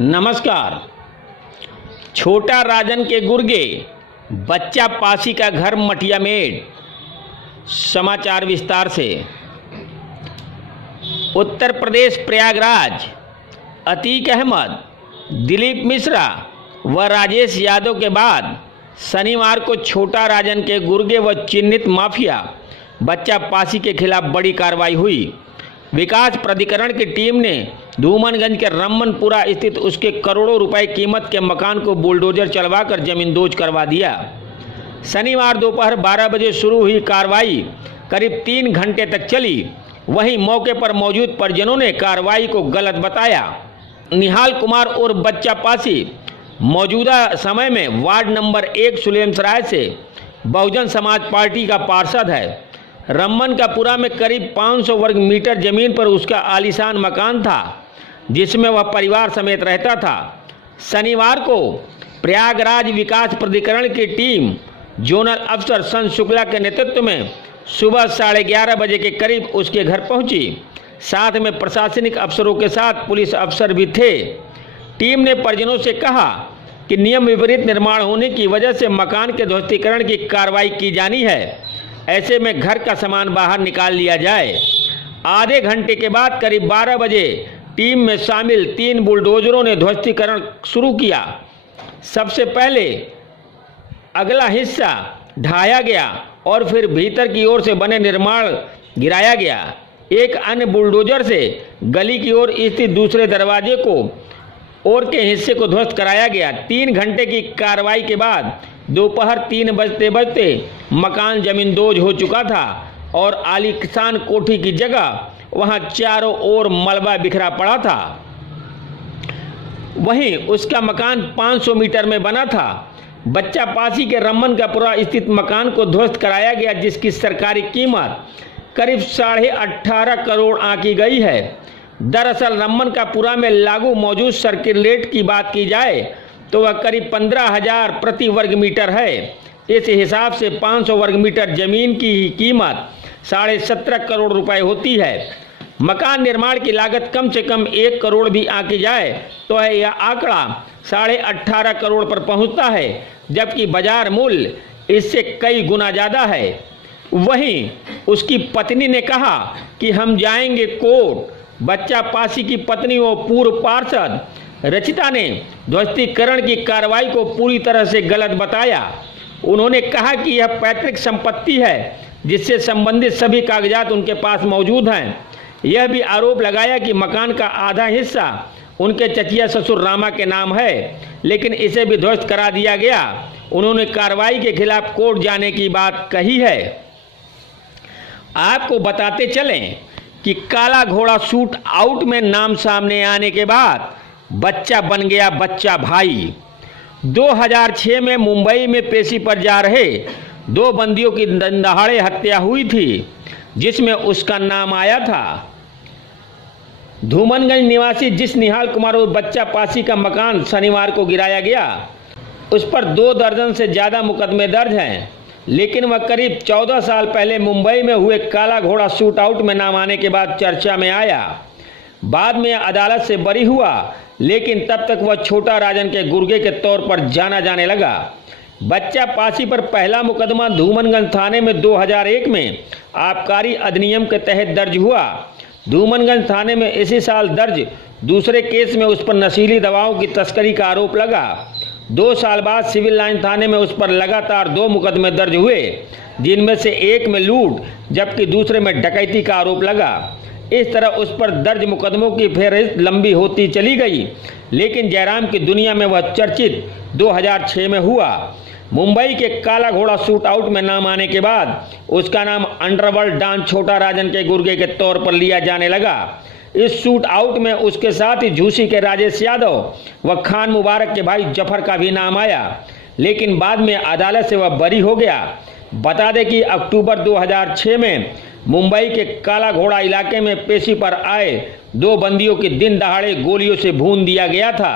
नमस्कार। छोटा राजन के गुर्गे, बच्चा पासी का घर मटियामेड। समाचार विस्तार से। उत्तर प्रदेश प्रयागराज, अतीक अहमद, दिलीप मिश्रा व राजेश यादव के बाद शनिवार को छोटा राजन के गुर्गे व चिन्हित माफिया बच्चा पासी के खिलाफ बड़ी कार्रवाई हुई। विकास प्राधिकरण की टीम ने धूमनगंज के रमनपुरा स्थित उसके करोड़ों रुपए कीमत के मकान को बुलडोजर चलवाकर जमींदोज करवा दिया। शनिवार दोपहर 12 बजे शुरू हुई कार्रवाई करीब 3 घंटे तक चली। वहीं मौके पर मौजूद परिजनों ने कार्रवाई को गलत बताया। निहाल कुमार और बच्चा पासी मौजूदा समय में वार्ड नंबर 1 सुलेमसराय से बहुजन समाज पार्टी का पार्षद है। रमनपुरा में करीब 500 वर्ग मीटर जमीन पर उसका आलीशान मकान था, जिसमें वह परिवार समेत रहता था। शनिवार को प्रयागराज विकास प्राधिकरण की टीम जोनल अफसर संत शुक्ला के नेतृत्व में सुबह 11:30 बजे के करीब उसके घर पहुंची। साथ में प्रशासनिक अफसरों के साथ पुलिस अफसर भी थे। टीम ने परिजनों से कहा कि नियम विपरीत निर्माण होने की वजह से मकान के ध्वस्तीकरण की कार्रवाई की जानी है। ऐसे में घर का सामान बाहर निकाल लिया जाए। आधे घंटे के बाद करीब 12 बजे टीम में शामिल 3 बुलडोजरों ने ध्वस्तीकरण शुरू किया। सबसे पहले अगला हिस्सा ढाया गया और फिर भीतर की ओर से बने निर्माण गिराया गया। एक अन्य बुलडोजर से गली की ओर स्थित दूसरे दरवाजे को और के हिस्से को ध्वस्त कराया गया। 3 घंटे की कार्रवाई के बाद दोपहर 3 बजते मकान जमींदोज हो चुका था और आलीशान कोठी की जगह वहां चारों ओर मलबा बिखरा पड़ा था। वहीं उसका मकान 500 मीटर में बना था। बच्चा पासी के रमनपुरा स्थित मकान को ध्वस्त कराया गया, जिसकी सरकारी कीमत करीब 18.5 करोड़ आंकी गई है। दरअसल रमनपुरा में लागू मौजूद सर्किल रेट की बात की जाए तो वह करीब 15,000 प्रति वर्ग मीटर है। इस हिसाब से 500 वर्ग मीटर जमीन की ही कीमत 17.5 करोड़ रुपए होती है। मकान निर्माण की लागत कम से कम 1 करोड़ भी आंकी जाए तो है यह आंकड़ा 18.5 करोड़ पर पहुंचता है, जबकि बाजार मूल्य इससे कई गुना ज़्यादा है। वहीं उसकी पत्नी ने कहा कि हम जाएंगे कोर्ट। बच्चा पासी की पत्नी व पूर्व पार्षद रचिता ने ध्वस्तीकरण की कार्रवाई को पूरी तरह से गलत बताया। उन्होंने कहा कि यह पैतृक संपत्ति है, जिससे संबंधित सभी कागजात उनके पास मौजूद हैं। यह भी आरोप लगाया कि मकान का आधा हिस्सा उनके चचिया ससुर रामा के नाम है, लेकिन इसे भी ध्वस्त करा दिया गया। उन्होंने कार्रवाई के खिलाफ कोर्ट जाने की बात कही है। आपको बताते चलें कि काला घोड़ा शूट आउट में नाम सामने आने के बाद बच्चा बन गया बच्चा भाई। 2006 में मुंबई में पेशी पर जा रहे 2 बंदियों की दहाड़े हत्या हुई थी, जिसमें उसका नाम आया था। धूमनगंज निवासी जिस निहाल कुमार और बच्चा पासी का मकान शनिवार को गिराया गया, उस पर 2 दर्जन से ज़्यादा मुकदमे दर्ज हैं, लेकिन वह करीब 14 साल पहले मुंबई में हुए काला घोड़ा शूट आउट में नाम आने के बाद चर्चा में आया। बाद में अदालत से बरी हुआ, लेकिन तब तक वह छोटा राजन के गुर्गे के तौर पर जाना जाने लगा। बच्चा पासी पर पहला मुकदमा धूमनगंज थाने में 2001 में आबकारी अधिनियम के तहत दर्ज हुआ। धूमनगंज थाने में इसी साल दर्ज दूसरे केस में उस पर नशीली दवाओं की तस्करी का आरोप लगा। 2 साल बाद सिविल लाइन थाने में उस पर लगातार 2 मुकदमे दर्ज हुए, जिनमें से एक में लूट जबकि दूसरे में डकैती का आरोप लगा। इस तरह उस पर दर्ज मुकदमों की फेहरिस्त लंबी होती चली गई, लेकिन जयराम की दुनिया में वह चर्चित 2006 में हुआ। मुंबई के काला घोड़ा शूट आउट में नाम आने के बाद उसका नाम अंडरवर्ल्ड डॉन छोटा राजन के गुर्गे के तौर पर लिया जाने लगा। इस शूट आउट में उसके साथ ही झूसी के राजेश यादव व खान मुबारक के भाई जफर का भी नाम आया, लेकिन बाद में अदालत से वह बरी हो गया। बता दें कि अक्टूबर 2006 में मुंबई के काला घोड़ा इलाके में पेशी पर आए 2 बंदियों की दिन दहाड़े गोलियों से भून दिया गया था।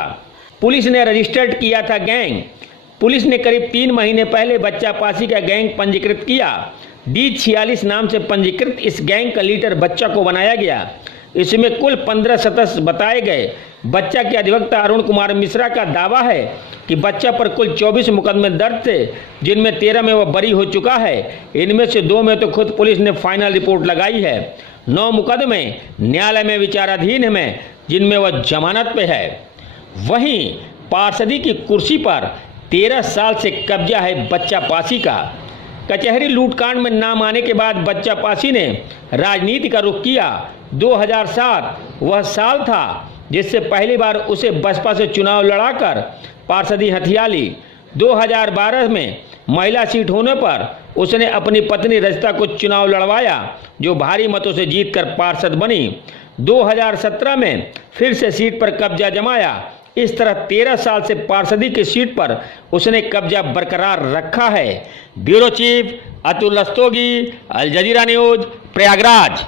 पुलिस ने रजिस्टर्ड किया था गैंग। पुलिस ने करीब 3 महीने पहले बच्चा पासी का गैंग पंजीकृत किया। D46 नाम से पंजीकृत इस गैंग का लीडर बच्चा को बनाया गया। इसमें कुल 15 सदस्य बताए गए। बच्चा के अधिवक्ता अरुण कुमार मिश्रा का दावा है कि बच्चा पर कुल 24 मुकदमे दर्ज थे, जिनमें 13 में वह बरी हो चुका है। इनमें से 2 में तो खुद पुलिस ने फाइनल रिपोर्ट लगाई है। 9 मुकदमे न्यायालय में विचाराधीन हैं, जिनमें वह जमानत पे है। वहीं पार्षदी की कुर्सी पर 13 साल से कब्जा है बच्चा पासी का। कचहरी लूटकांड में नाम आने के बाद बच्चा पासी ने राजनीति का रुख किया। 2007 वह साल था जिससे पहली बार उसे बसपा से चुनाव लड़ाकर पार्षदी हथिया ली। 2012 में महिला सीट होने पर उसने अपनी पत्नी रजिता को चुनाव लड़वाया, जो भारी मतों से जीतकर पार्षद बनी। 2017 में फिर से सीट पर कब्जा जमाया। इस तरह 13 साल से पार्षदी की सीट पर उसने कब्जा बरकरार रखा है। ब्यूरो चीफ अतुल रस्तोगी, अल जजीरा न्यूज, प्रयागराज।